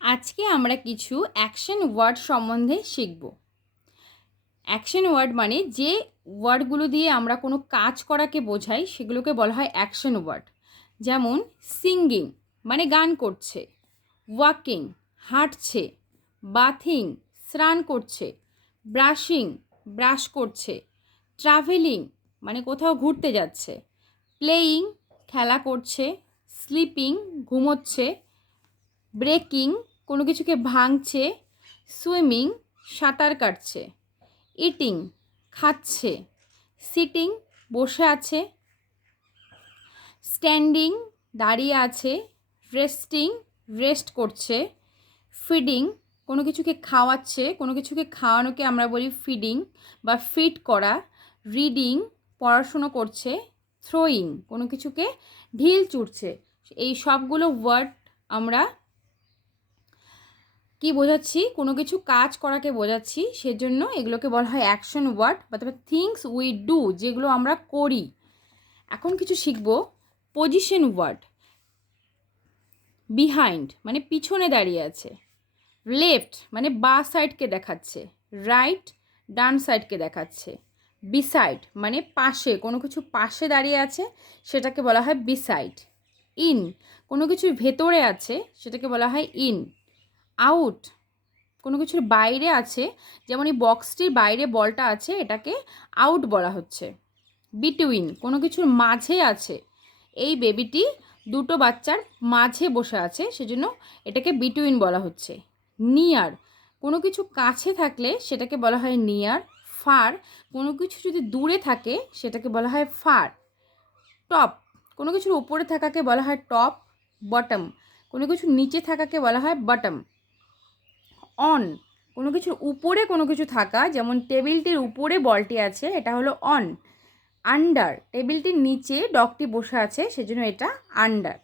আজকে আমরা কিছু অ্যাকশন ওয়ার্ড সম্বন্ধে শিখব। অ্যাকশন ওয়ার্ড মানে যে ওয়ার্ডগুলো দিয়ে আমরা কোনো কাজ করাকে বোঝাই সেগুলোকে বলা হয় অ্যাকশন ওয়ার্ড। যেমন সিঙ্গিং মানে গান করছে, ওয়াকিং হাঁটছে, বাথিং স্নান করছে, ব্রাশিং ব্রাশ করছে, ট্রাভেলিং মানে কোথাও ঘুরতে যাচ্ছে, প্লেয়িং খেলা করছে, স্লিপিং ঘুমোচ্ছে, ব্রেকিং কোনো কিছুকে ভাঙছে, সুইমিং সাঁতার কাটছে, ইটিং খাচ্ছে, সিটিং বসে আছে, স্ট্যান্ডিং দাঁড়িয়ে আছে, রেস্টিং রেস্ট করছে, ফিডিং কোনো কিছুকে খাওয়াচ্ছে, কোনো কিছুকে খাওয়ানোকে আমরা বলি ফিডিং বা ফিড করা, রিডিং পড়াশুনো করছে, থ্রোয়িং কোনো কিছুকে ঢিল ছুঁড়ছে। এই সবগুলো ওয়ার্ড আমরা কি বোঝাচ্ছি, কোনো কিছু কাজ করাকে বোঝাচ্ছি, সেজন্য এগুলোকে বলা হয় অ্যাকশন ওয়ার্ড বা তবে থিংস উই ডু, যেগুলো আমরা করি। এখন কিছু শিখব পজিশন ওয়ার্ড। বিহাইন্ড মানে পিছনে দাঁড়িয়ে আছে, লেফট মানে বাঁ সাইডকে দেখাচ্ছে, রাইট ডান সাইডকে দেখাচ্ছে, বিসাইড মানে পাশে, কোনো কিছু পাশে দাঁড়িয়ে আছে সেটাকে বলা হয় বিসাইড, ইন কোনো কিছুর ভেতরে আছে সেটাকে বলা হয় ইন, আউট কোনো কিছুর বাইরে আছে, যেমন এই বক্সটির বাইরে বলটা আছে এটাকে আউট বলা হচ্ছে, বিটুইন কোনো কিছুর মাঝে আছে, এই বেবিটি দুটো বাচ্চার মাঝে বসে আছে সেজন্য এটাকে বিটুইন বলা হচ্ছে, নিয়ার কোনো কিছু কাছে থাকলে সেটাকে বলা হয় নিয়ার, ফার কোনো কিছু যদি দূরে থাকে সেটাকে বলা হয় ফার, টপ কোনো কিছুর উপরে থাকাকে বলা হয় টপ, বটম কোনো কিছুর নিচে থাকাকে বলা হয় বটম, অন কোনো কিছুর উপরে কোনো কিছু থাকা, যেমন টেবিলটির উপরে বলটি আছে এটা হলো অন, আন্ডার টেবিলটির নিচে ডগটি বসে আছে সেজন্য এটা আন্ডার।